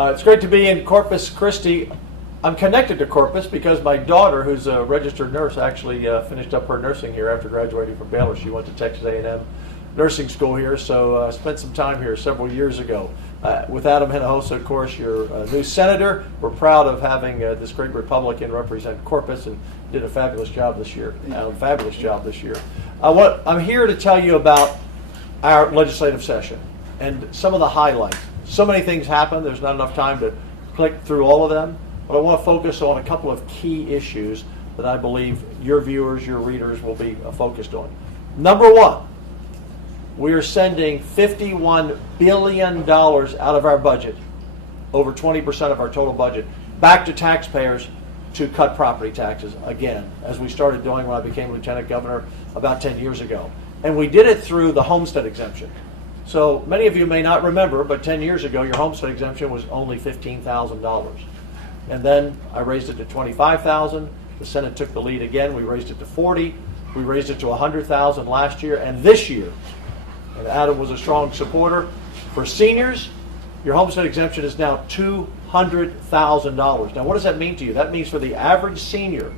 It's great to be in Corpus Christi. I'm connected to Corpus because my daughter, who's a registered nurse, actually finished up her nursing here after graduating from Baylor. She went to Texas A&M nursing school here, so I spent some time here several years ago. With Adam Hinojosa, of course, your new senator. We're proud of having this great Republican represent Corpus, and did a fabulous job this year. I'm here to tell you about our legislative session and some of the highlights. So many things happen, there's not enough time to click through all of them, but I want to focus on a couple of key issues that I believe your viewers, your readers will be focused on. Number one, we are sending $51 billion out of our budget, over 20% of our total budget, back to taxpayers to cut property taxes again, as we started doing when I became lieutenant governor about 10 years ago. And we did it through the homestead exemption. So many of you may not remember, but 10 years ago, your homestead exemption was only $15,000. And then I raised it to $25,000. The Senate took the lead again. We raised it to $40,000. We raised it to $100,000 last year. And this year, and Adam was a strong supporter, for seniors, your homestead exemption is now $200,000. Now, what does that mean to you? That means for the average senior,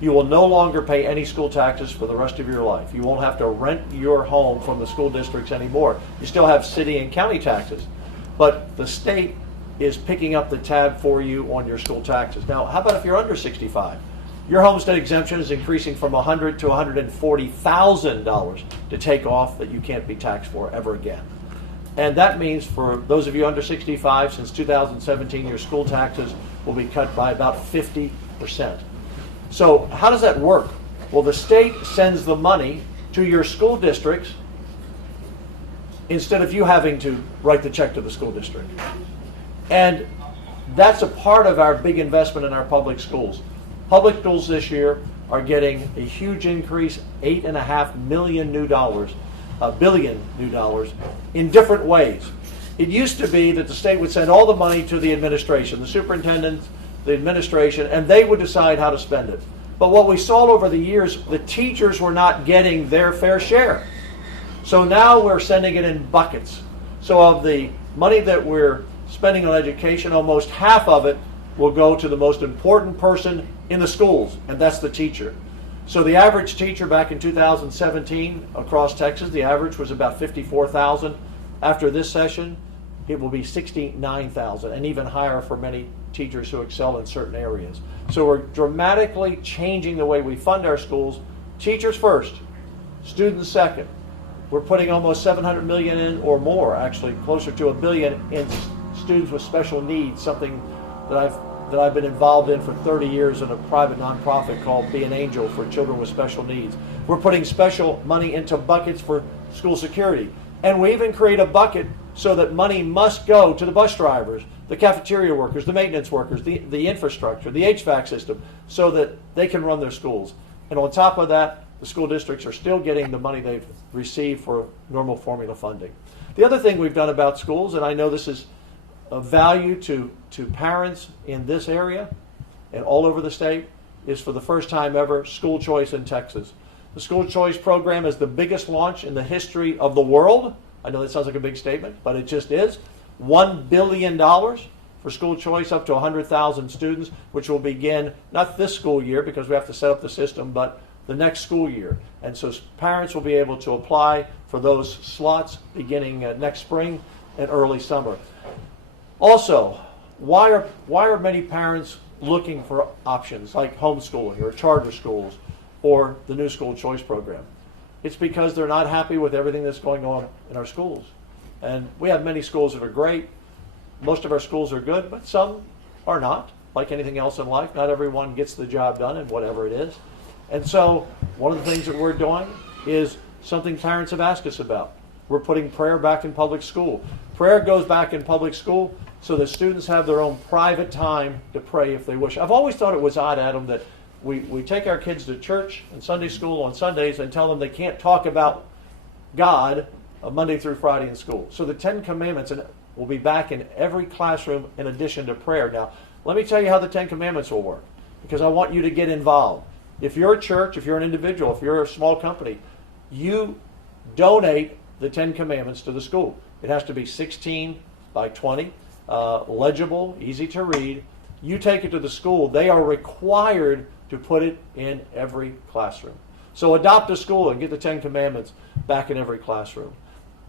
you will no longer pay any school taxes for the rest of your life. You won't have to rent your home from the school districts anymore. You still have city and county taxes, but the state is picking up the tab for you on your school taxes. Now, how about if you're under 65? Your homestead exemption is increasing from $100,000 to $140,000 to take off that you can't be taxed for ever again. And that means for those of you under 65, since 2017, your school taxes will be cut by about 50%. So how does that work? Well, the state sends the money to your school districts instead of you having to write the check to the school district. And that's a part of our big investment in our public schools. Public schools this year are getting a huge increase, $8.5 billion new dollars in different ways. It used to be that the state would send all the money to the administration, the superintendent, the administration, and they would decide how to spend it. But what we saw over the years, the teachers were not getting their fair share. So now we're sending it in buckets. So of the money that we're spending on education, almost half of it will go to the most important person in the schools, and that's the teacher. So the average teacher back in 2017 across Texas, the average was about $54,000. After this session, it will be $69,000, and even higher for many teachers who excel in certain areas. So we're dramatically changing the way we fund our schools. Teachers first, students second. We're putting almost $700 million in, or more, actually closer to $1 billion in students with special needs, something that I've been involved in for 30 years in a private nonprofit called Be an Angel for children with special needs. We're putting special money into buckets for school security. And we even create a bucket so that money must go to the bus drivers, the cafeteria workers, the maintenance workers, the infrastructure, the HVAC system, so that they can run their schools. And on top of that, the school districts are still getting the money they've received for normal formula funding. The other thing we've done about schools, and I know this is of value to parents in this area and all over the state, is for the first time ever, school choice in Texas. The school choice program is the biggest launch in the history of the world. I know that sounds like a big statement, but it just is. $1 billion for school choice up to 100,000 students, which will begin not this school year because we have to set up the system, but the next school year. And so parents will be able to apply for those slots beginning next spring and early summer. Also, why are many parents looking for options like homeschooling or charter schools or the new school choice program? It's because they're not happy with everything that's going on in our schools. And we have many schools that are great. Most of our schools are good, but some are not. Like anything else in life, not everyone gets the job done in whatever it is. And so one of the things that we're doing is something parents have asked us about. We're putting prayer back in public school. Prayer goes back in public school so that students have their own private time to pray if they wish. I've always thought it was odd, Adam, that we take our kids to church and Sunday school on Sundays and tell them they can't talk about God Monday through Friday in school. So the 10 Commandments will be back in every classroom in addition to prayer. Now, let me tell you how the 10 Commandments will work, because I want you to get involved. If you're a church, if you're an individual, if you're a small company, you donate the 10 Commandments to the school. It has to be 16 by 20. legible, easy to read. You take it to the school, they are required to put it in every classroom. So adopt a school and get the 10 Commandments back in every classroom.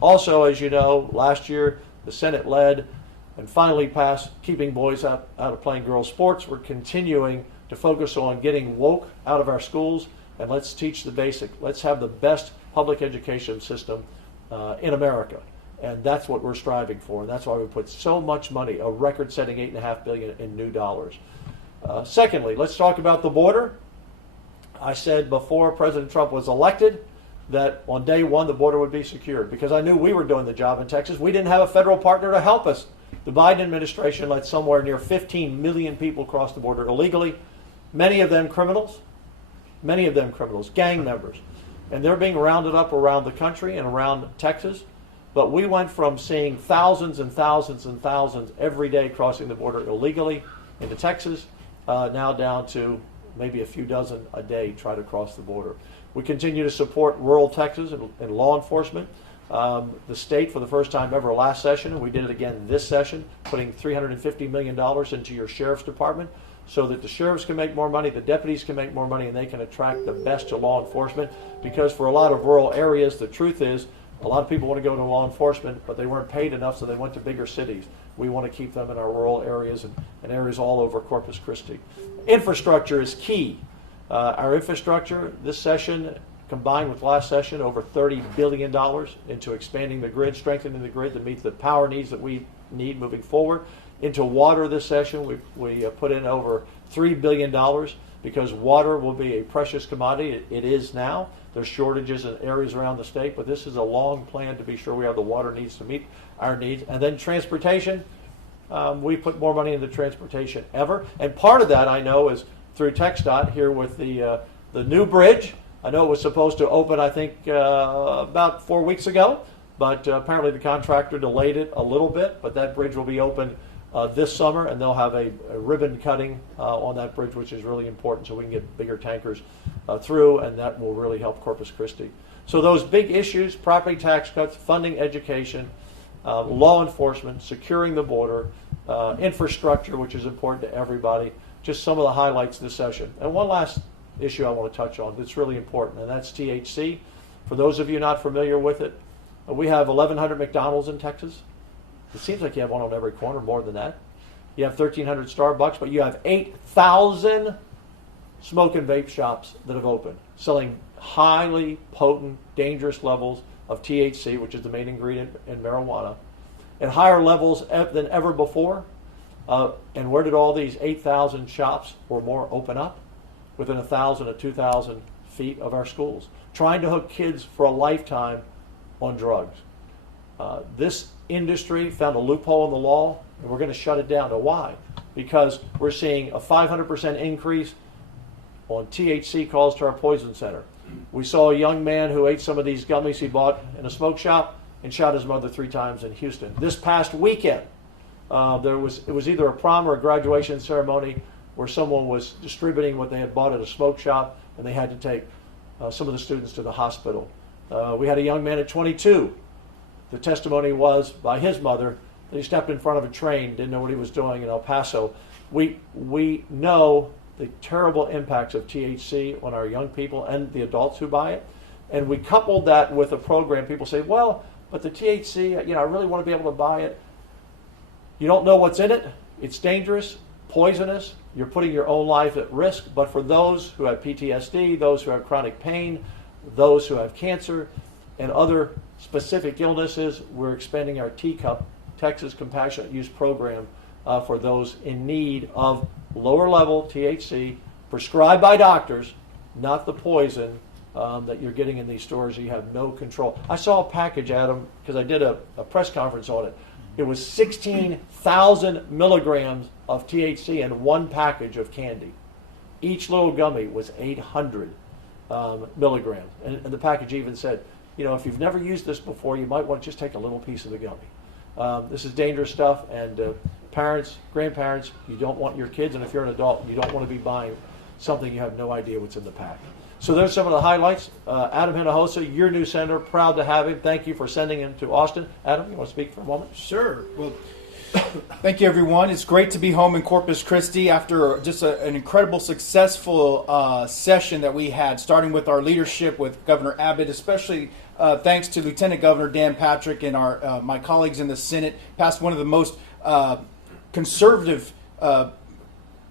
Also, as you know, last year the Senate led and finally passed keeping boys out of playing girls' sports. We're continuing to focus on getting woke out of our schools, and let's teach the basic. Let's have the best public education system in America. And that's what we're striving for. And that's why we put so much money, a record-setting $8.5 billion in new dollars. Secondly, let's talk about the border. I said before President Trump was elected that on day one the border would be secured because I knew we were doing the job in Texas. We didn't have a federal partner to help us. The Biden administration let somewhere near 15 million people cross the border illegally, many of them criminals, gang members. And they're being rounded up around the country and around Texas. But we went from seeing thousands and thousands and thousands every day crossing the border illegally into Texas, now down to maybe a few dozen a day try to cross the border. We continue to support rural Texas and law enforcement. The state, for the first time ever last session, and we did it again this session, putting $350 million into your sheriff's department so that the sheriffs can make more money, the deputies can make more money, and they can attract the best to law enforcement. Because for a lot of rural areas, the truth is, a lot of people want to go to law enforcement, but they weren't paid enough, so they went to bigger cities. We want to keep them in our rural areas and areas all over Corpus Christi. Infrastructure is key. Our infrastructure this session, combined with last session, over $30 billion into expanding the grid, strengthening the grid to meet the power needs that we need moving forward. Into water this session, we put in over $3 billion because water will be a precious commodity. It is now. There's shortages in areas around the state, but this is a long plan to be sure we have the water needs to meet our needs. And then transportation, we put more money into transportation ever. And part of that, I know, is through TxDOT here with the new bridge. I know it was supposed to open, I think, about 4 weeks ago, but apparently the contractor delayed it a little bit, but that bridge will be open this summer, and they'll have a ribbon cutting on that bridge, which is really important so we can get bigger tankers through, and that will really help Corpus Christi. So those big issues, property tax cuts, funding education, law enforcement, securing the border, infrastructure, which is important to everybody, just some of the highlights this session. And one last issue I want to touch on that's really important, and that's THC. For those of you not familiar with it, we have 1,100 McDonald's in Texas. It seems like you have one on every corner, more than that. You have 1,300 Starbucks, but you have 8,000 smoke and vape shops that have opened, selling highly potent, dangerous levels of THC, which is the main ingredient in marijuana, at higher levels than ever before. And where did all these 8,000 shops or more open up? Within 1,000 to 2,000 feet of our schools, trying to hook kids for a lifetime on drugs. This industry found a loophole in the law, and we're going to shut it down. Now, why? Because we're seeing a 500% increase on THC calls to our poison center. We saw a young man who ate some of these gummies he bought in a smoke shop and shot his mother 3 times in Houston. This past weekend, it was either a prom or a graduation ceremony where someone was distributing what they had bought at a smoke shop, and they had to take some of the students to the hospital. We had a young man at 22. The testimony was by his mother that he stepped in front of a train, didn't know what he was doing in El Paso. We know the terrible impacts of THC on our young people and the adults who buy it. And we coupled that with a program. People say, well, but the THC, I really want to be able to buy it. You don't know what's in it. It's dangerous, poisonous. You're putting your own life at risk. But for those who have PTSD, those who have chronic pain, those who have cancer, and other specific illnesses, we're expanding our TCUP, Texas Compassionate Use Program, for those in need of lower level THC prescribed by doctors, not the poison that you're getting in these stores. You have no control. I saw a package, Adam, because I did a press conference on it. It was 16,000 milligrams of THC in one package of candy. Each little gummy was 800 milligrams. And the package even said, if you've never used this before, you might want to just take a little piece of the gummy. This is dangerous stuff, and parents, grandparents, you don't want your kids, and if you're an adult, you don't want to be buying something you have no idea what's in the pack. So there's some of the highlights. Adam Hinojosa, your new senator, proud to have him. Thank you for sending him to Austin. Adam, you want to speak for a moment? Sure. Well, Thank you, everyone. It's great to be home in Corpus Christi after just an incredible, successful session that we had, starting with our leadership with Governor Abbott, especially thanks to Lieutenant Governor Dan Patrick and my colleagues in the Senate, passed one of the most conservative.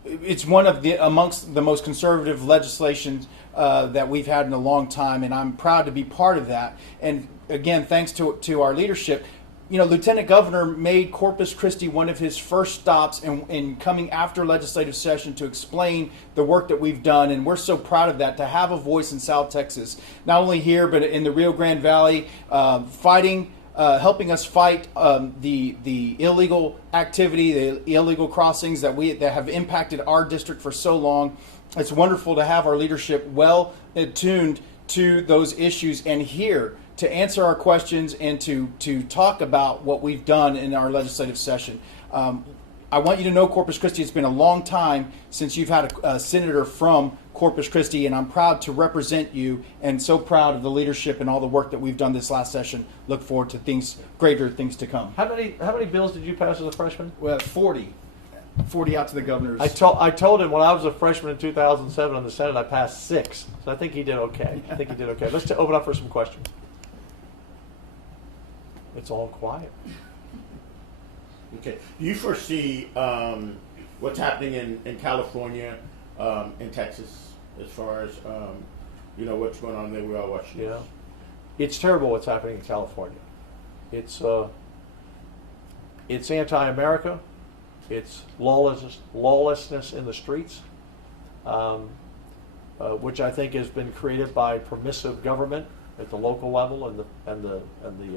It's one of amongst the most conservative legislations that we've had in a long time, and I'm proud to be part of that. And again, thanks to our leadership. You know, Lieutenant Governor made Corpus Christi one of his first stops in coming after legislative session to explain the work that we've done, and we're so proud of that, to have a voice in South Texas, not only here but in the Rio Grande Valley, helping us fight the illegal activity, the illegal crossings that have impacted our district for so long. It's wonderful to have our leadership well attuned to those issues and here to answer our questions and to talk about what we've done in our legislative session. I want you to know, Corpus Christi, it's been a long time since you've had a senator from Corpus Christi, and I'm proud to represent you and so proud of the leadership and all the work that we've done this last session. Look forward to greater things to come. How many bills did you pass as a freshman? Well, 40 out to the governors. I told him when I was a freshman in 2007 in the Senate, I passed 6. So I think he did okay. Let's open up for some questions. It's all quiet. Okay. Do you foresee what's happening in California, in Texas, as far as what's going on there? We all watch this. Yeah, it's terrible what's happening in California. It's anti-America. It's lawlessness in the streets, which I think has been created by permissive government at the local level and the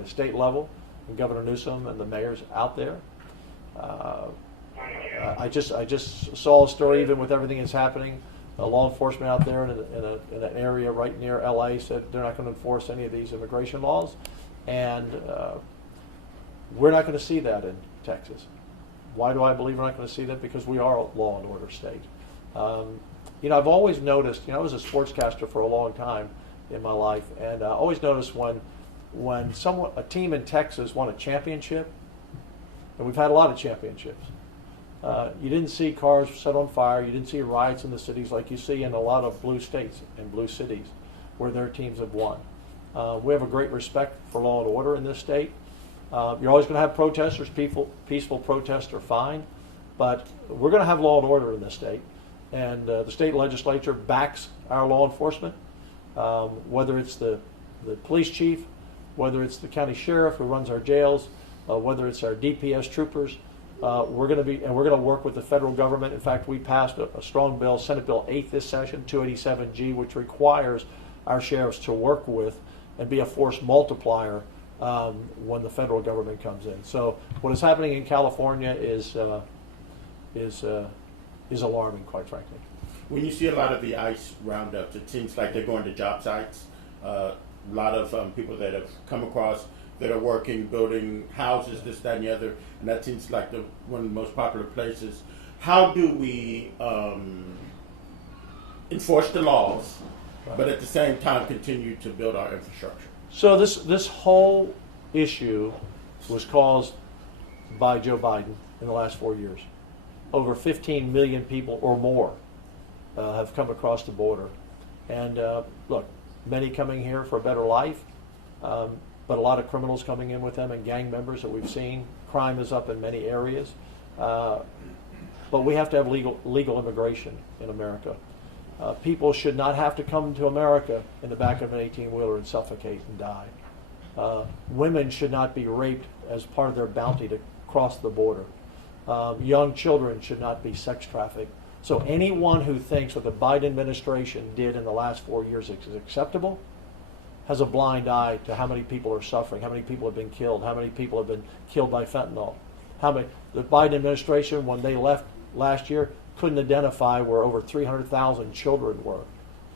state level, and Governor Newsom and the mayors out there. I just saw a story, even with everything that's happening. Law enforcement out there in an area right near LA said they're not going to enforce any of these immigration laws, and we're not going to see that in Texas. Why do I believe we're not going to see that? Because we are a law and order state. I've always noticed. I was a sportscaster for a long time in my life, and I always noticed when a team in Texas won a championship, and we've had a lot of championships. You didn't see cars set on fire. You didn't see riots in the cities like you see in a lot of blue states and blue cities where their teams have won. We have a great respect for law and order in this state. You're always going to have protesters. Peaceful protests are fine, but we're going to have law and order in this state. And the state legislature backs our law enforcement, whether it's the police chief, whether it's the county sheriff who runs our jails, whether it's our DPS troopers. We're going to work with the federal government. In fact, we passed a strong bill, Senate Bill 8 this session, 287G, which requires our sheriffs to work with and be a force multiplier when the federal government comes in. So what is happening in California is alarming, quite frankly. When you see a lot of the ICE roundups, it seems like they're going to job sites. A lot of people that have come across that are working, building houses, this, that, and the other, and that seems like one of the most popular places. How do we enforce the laws, but at the same time continue to build our infrastructure? So this whole issue was caused by Joe Biden in the last 4 years. Over 15 million people or more have come across the border. And look, many coming here for a better life, but a lot of criminals coming in with them and gang members that we've seen. Crime is up in many areas. But we have to have legal immigration in America. People should not have to come to America in the back of an 18-wheeler and suffocate and die. Women should not be raped as part of their bounty to cross the border. Young children should not be sex trafficked. So anyone who thinks what the Biden administration did in the last 4 years is acceptable has a blind eye to how many people are suffering, how many people have been killed, how many people have been killed by fentanyl. The Biden administration, when they left last year, couldn't identify where over 300,000 children were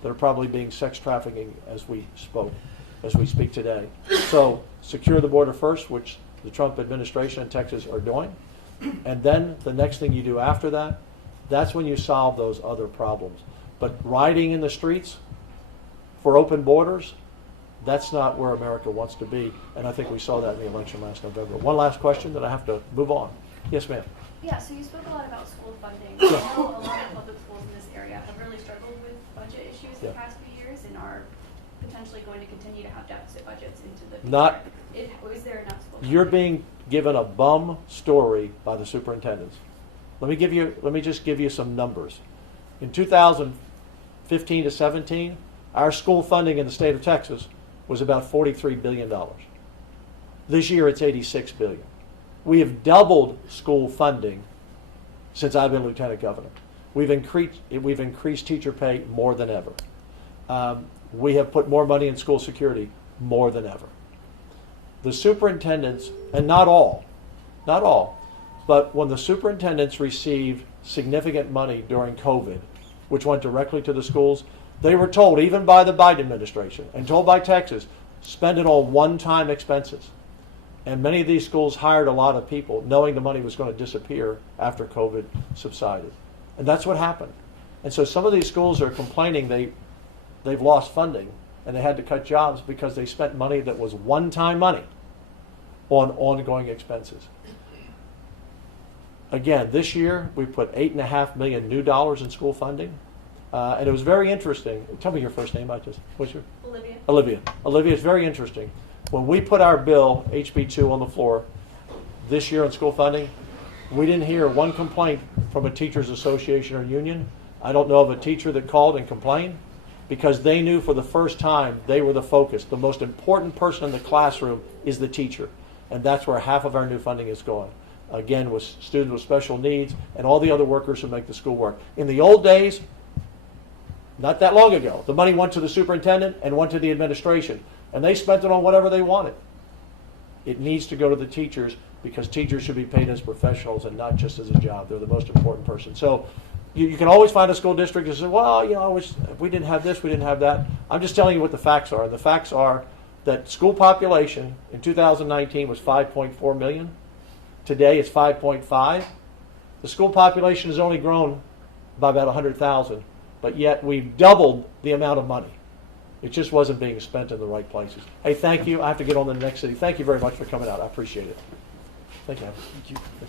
that are probably being sex trafficking as we speak today. So secure the border first, which the Trump administration and Texas are doing. And then the next thing you do after that, that's when you solve those other problems. But rioting in the streets for open borders, that's not where America wants to be. And I think we saw that in the election last November. One last question, then I have to move on. Yes, ma'am. Yeah, so you spoke a lot about school funding. I know a lot of public schools in this area have really struggled with budget issues the Yeah. past few years and are potentially going to continue to have deficit budgets into the future. Not- Is there enough school You're funding? being given a bum story by the superintendents. Let me just give you some numbers. In 2015 to 17, our school funding in the state of Texas was about $43 billion. This year it's $86 billion. We have doubled school funding since I've been lieutenant governor. We've increased teacher pay more than ever. We have put more money in school security more than ever. The superintendents, and not all, but when the superintendents received significant money during COVID, which went directly to the schools, they were told, even by the Biden administration, and told by Texas, spend it on one-time expenses. And many of these schools hired a lot of people knowing the money was going to disappear after COVID subsided. And that's what happened. And so some of these schools are complaining they've lost funding and they had to cut jobs because they spent money that was one-time money on ongoing expenses. Again, this year we put $8.5 million new dollars in school funding. And it was very interesting. Tell me your first name. What's your? Olivia? Olivia. Olivia, it's very interesting. When we put our bill, HB2, on the floor this year on school funding, we didn't hear one complaint from a teachers association or union. I don't know of a teacher that called and complained because they knew for the first time they were the focus. The most important person in the classroom is the teacher. And that's where half of our new funding is going. Again, with students with special needs and all the other workers who make the school work. In the old days, not that long ago, the money went to the superintendent and went to the administration. And they spent it on whatever they wanted. It needs to go to the teachers because teachers should be paid as professionals and not just as a job. They're the most important person. So you can always find a school district that says, well, you know, I wish we didn't have this, we didn't have that. I'm just telling you what the facts are. And the facts are that school population in 2019 was 5.4 million. Today it's 5.5. The school population has only grown by about 100,000, but yet we've doubled the amount of money. It just wasn't being spent in the right places. Hey, thank you. I have to get on to the next city. Thank you very much for coming out. I appreciate it. Thank you. Thank you.